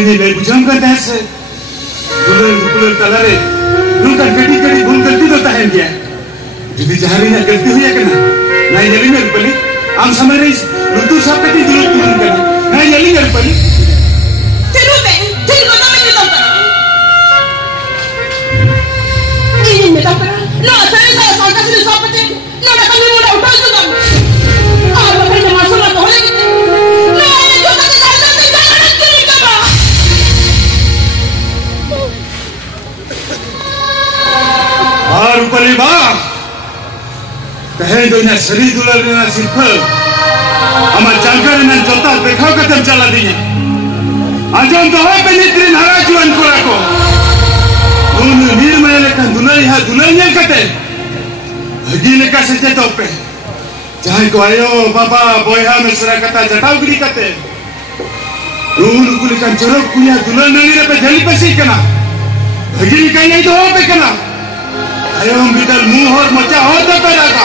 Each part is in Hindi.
Ini le bujang ka desa dulur talare nunca kadi bun galti do tahen dia jadi jaharinya galti huya kana na yali mer bali am samare lutu sapeti dulur turun kana na yali mer bali telu no me tampa ini me tampa no sai sa ka sini sapeti no na kami muda utal tu tam ah ba kena masuk la boleh no ini tu tak ada baru kali bang, keheng dunia seri dular dunia simple, amat jangkar dengan jotal bekau ketem jalan dinya. Ajam doa penitrin harajuan kurako, dulu nirmaya lekan dunia yang kete, lagi lekas saja tope. Jangan kau ayo bapa boyha mesra kata jatau gini kete, dulu kulikan jorok punya dunia nani lepas jali pasti kena, lagi lekan itu apa kena. Ayo bidal muhor maca hor da pedaka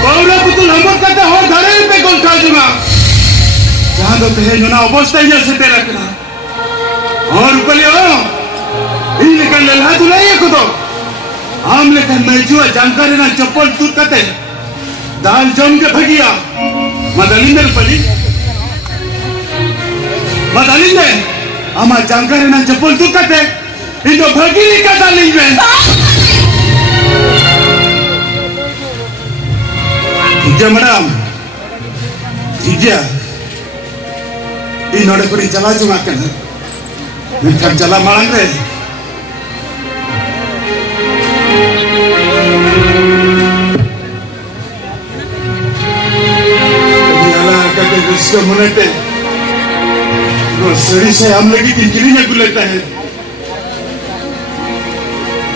baura putul hamor kata hor dhare pe gol khajuma jahan do tehe jona obostha ya se tera kana hor upalyo in kan lelha dulai ko do am lekan mejua jankare na chappal tu kate dal jam ke bhagiya madalinder pali madalinder ama jankare na chappal tu kate indo bhagi ka dalingme Tiga madam, tiga. Ini orang kuri jalan cuma kan, mereka jalan malang deh. Ini ala kata gusto monete. Grocery saya am lagi tingginya guleta है.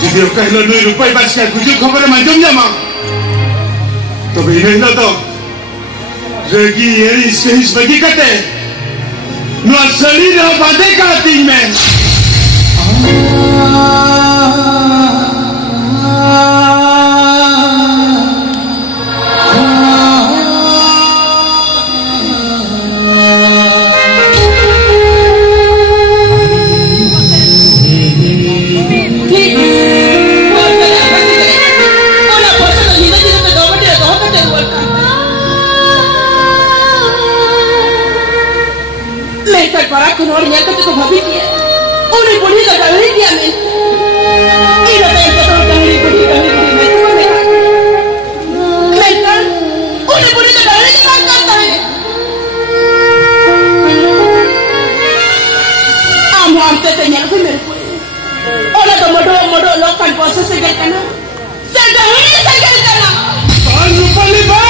Jadi oke lo ₹2 baca kujuk khabar macam jama. तो इन्हें ना तो रेगी ये इसके इस बगी कटे नो असली ना बांधे काटी में para con orilla que te coja bien una bonita cabella men y la te empezó a caer bonita me una bonita cabella me encanta amo antes tenía que me fue hola modo local cosa se queda kana se queda kana anu pali ba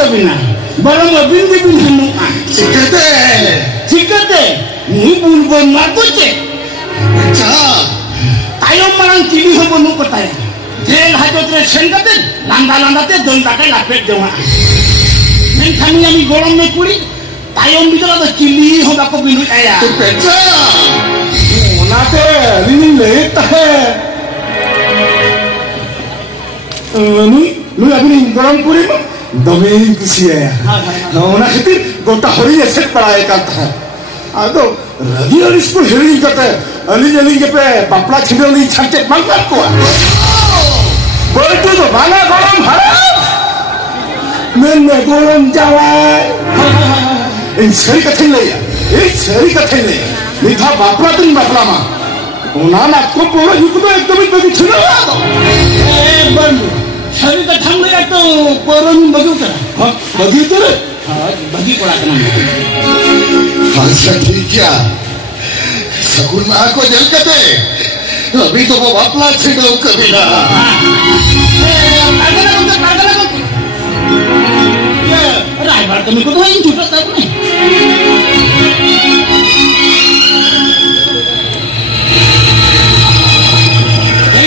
tabina. Barang abin di bin semua. Cikate. Ni bulbon matu cek. Tayong marang kili ho bonu patay. Jel hajo tre sengkate landa te don take lapet dewa. Men kami ami gorom me kuri tayong bidala da kili ho bako binu aya. Pecha. Onate rini leta he. Lu abin gorom kuri ma dome kusi aya. Ona khatir gota hori set padaye karta. Ado radio school hearing kata aling ke pe bapla chidoli chante mangkat ko. Betul tu mana gorom haram. Men gorom jawai. In seri kathil le ya. Seri kathil le. Mitha bapla tin bapla ma. Ona na ko pura yukto ekdam bagi chuna to. Bandu. Seri kathil le ya to koron bagi utara. Ha bagi utara. Ha bagi pora kana. अच्छा ठीक है सकुन में आको जल कते अभी तो वो वापला छिड़ो कभी ना ये राइबर तो मेरे को तो इन झूठा तब नहीं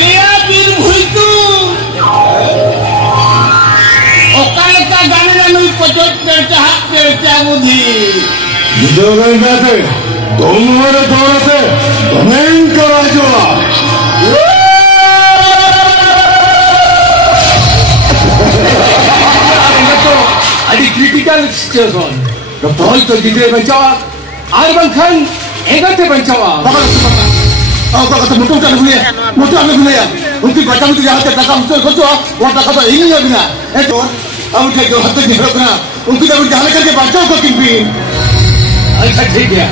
ये बीर भुइतू ओकाल का गाने ना मैं पचोट करता बुद्धि जोगन जाते दोनों दौड़ते धमेन करा जोला तो अभी क्रिटिकल सिचुएशन तो बहुत तो जिधर बचावा आर बंखन एगते बचावा अब का तो मोटो कर बुलिया उनकी बच्चा में यहाँ तक काम तो सोचो वो तक तो ही नहीं बिना ए तो अब के जो हद नहीं रोकना उनकी तो जाने करके बचाओ को किन भी अच्छा ठीक है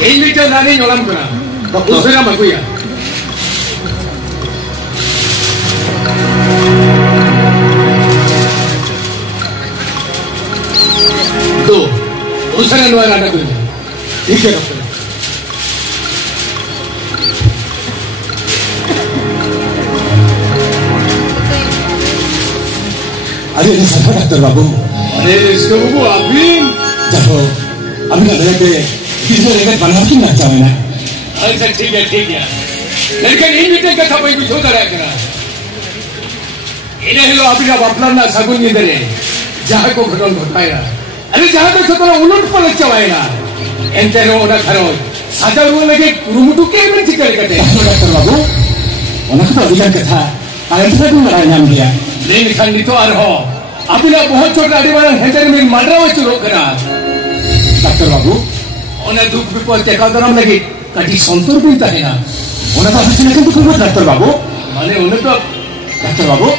ini kan nani nyolam kena tak usah nama aku ya tu usah nama ada aku ठीक है डॉक्टर अरे साहब डॉक्टर बाबू अरे इसको वो अभी देखो अभी का देखे किसी ने बना की ना चाहे ना अच्छा ठीक है लेकिन इन मीटिंग का था कोई कुछ होता रहा करा इन्हें लो अभी का वापला ना सगुन ये दरे जहाँ को घटों घटाया अरे जहाँ तक छोटा उलट पलट चलाएगा एंटे रो ना करो साजा रो लगे रुमुटु के में चिकल करते डॉक्टर बाबू उन्हें तो अभी का था आयन से तुम लड़ाई नाम दिया नहीं खंडी तो आ रहा अभी ना बहुत छोटा आदि वाला हेटर में मर रहा है चुरो करा डॉक्टर बाबू उन्हें दुख विपद देखा तो हम लगे कटी संतोर भी है ना उन्हें तो हंसने के तो डॉक्टर बाबू माने उन्हें तो डॉक्टर बाबू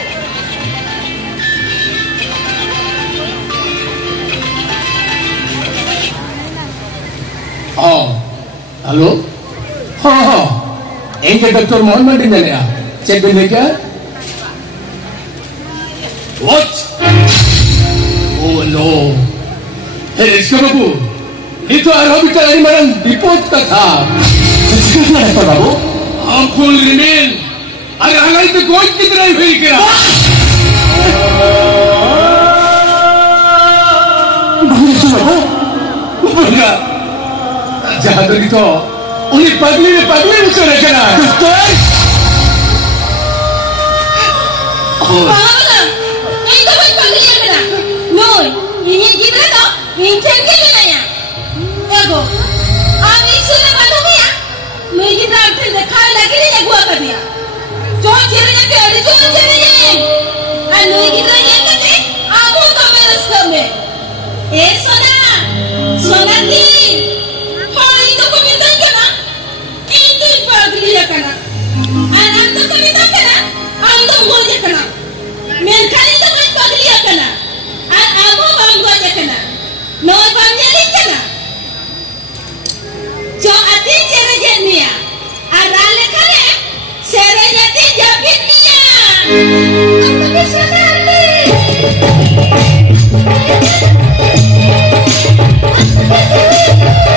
हेलो हाँ इनके डॉक्टर मोहम्मद ने लिया चेक बिल क्या What? Oh no! Hey, इसको बाबू, ये तो आरोपी का नहीं मरण रिपोर्ट का था। किसका डॉक्टर बाबू? हम फुल रिमेन, अरे हालांकि तो कोई कितना ही फेल किया। बोलिया, जहाँ तक तो उन्हें पगली ने चले गया। Ini kita tu, ini cengkeh kita ya. Ego, ani sudah malam ya. Mereka kita arti dekhay lagi ni jago apa dia? Jangan ciri ni ada jangan ciri ni. Anu kita yang kata, aku tu beres kami. Sona ni. Hari itu kami tak kena. Ini pagi dia kena. Anak tu kami tak kena. Anda boleh kena. Mereka itu kami pagi dia kena. Aku bangga je kena, noi bangga ni kena. Jo ati cere je niya, arale kare, cere je ti japit niya. Aku bisa nali. Aku bisa.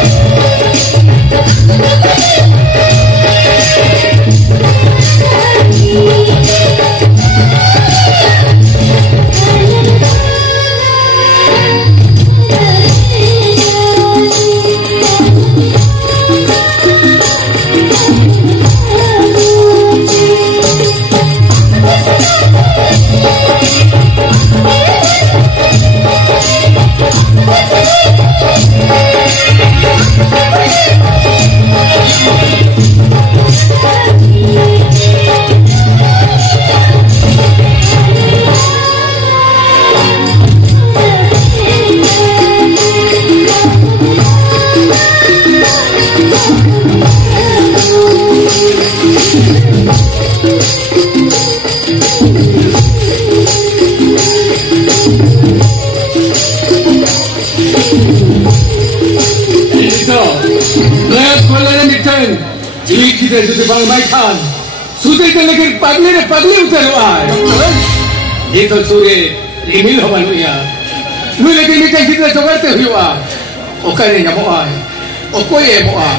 Sudah bang Maikan, sudah itu lagi pagli utar ay. Itu sudah email hawan ya. Lu lagi ni kan kita coba tu hiwa. Okai ni mau ay, okoi mau ay.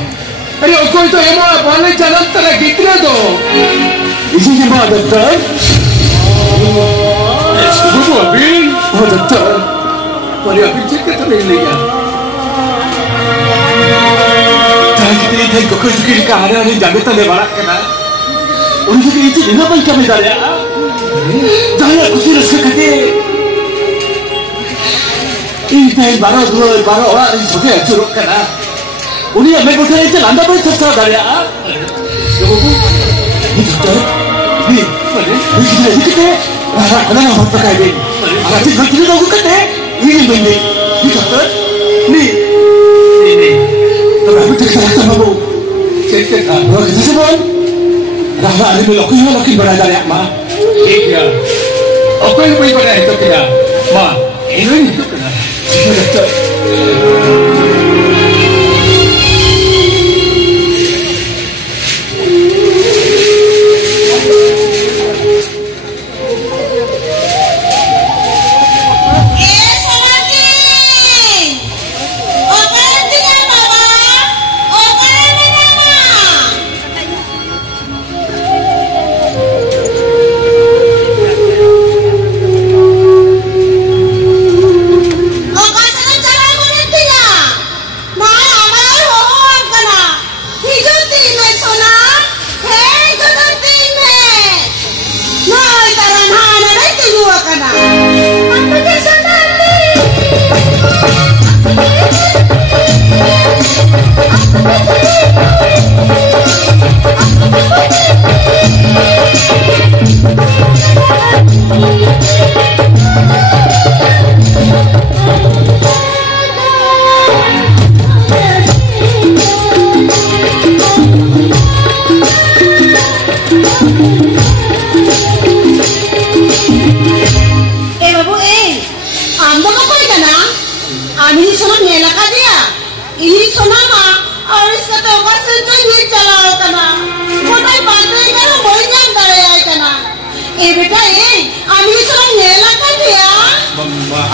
Aduh okoi tu mau ay, boleh jalan terus kita tu. Isi siapa doktor? Sebuah mobil. Oh doktor, boleh apa cek kita ni ya? kita kok suka kahara ni jaga tanda barak kena. Orang suka itu ni apa yang kami dah ya? Jangan aku sudah sekali. Ini barak orang ini suka curug kena. Oni yang mereka saya itu anda pun susah dah ya? Jauh ni doktor, ni kita, ada apa pakai ni? Ada sih kita tahu kita, ini doktor, ni. Tapi kita tak mahu. Kita tak. Kalau kita sebut, rasa ada melaki berada di mana? Iya. Apa yang berada itu kita? Ma, ini itu kita. Doktor.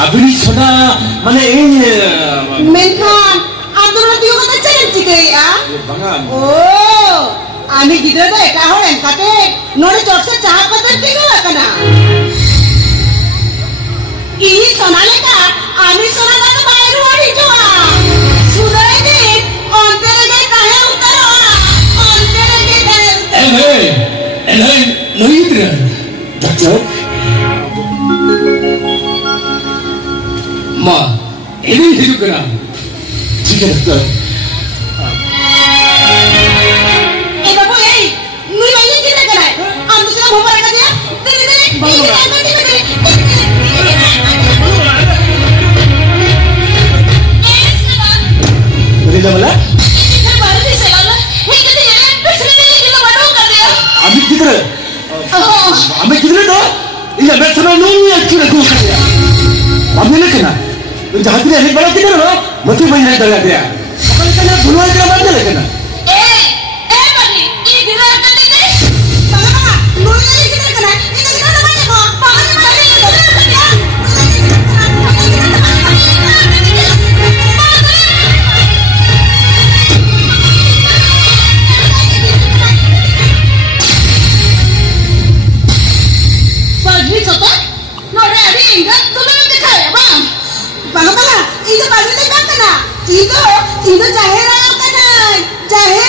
Abis sudah mana ini? Menkan, aduh nanti orang tak cari cikgu ya? Bangan. Oh, kami kita dah ekor yang kate, nori job se cahap kate tinggal kan? Ini sonalnya kan, kami sonal itu bayar wari juga. Sudah ini, ontere ke kaya utara, ontere ke kaya utara. Nori itu, doktor. Ma, ini hidup kena. Jika doktor. Bapak ini, nuri lagi kita kena. Anda sudah mau berangkat ya? Tadi. Dari mana? Kita baru di sana. Hei kita ya, besok ni kita baru kan ya? Ambil kita. Ambil kita tu. Iya, besok nunggu yang kita kuat ya. Ambil kena. Jahat dia ni balik kita loh, mesti banyak dari dia. Apa ni kena bunuh aja mana lagi kena? Bagi ini kita akan ini. Bagaimana? Bunuh lagi kita kena. Kita kita namanya kok. Bagaimana lagi kita kena? Bagi kita, nora ni ingat tu mana kaya bang? Bagaimana? Itu bagi kita kena. Itu jahir apa kena? Jahir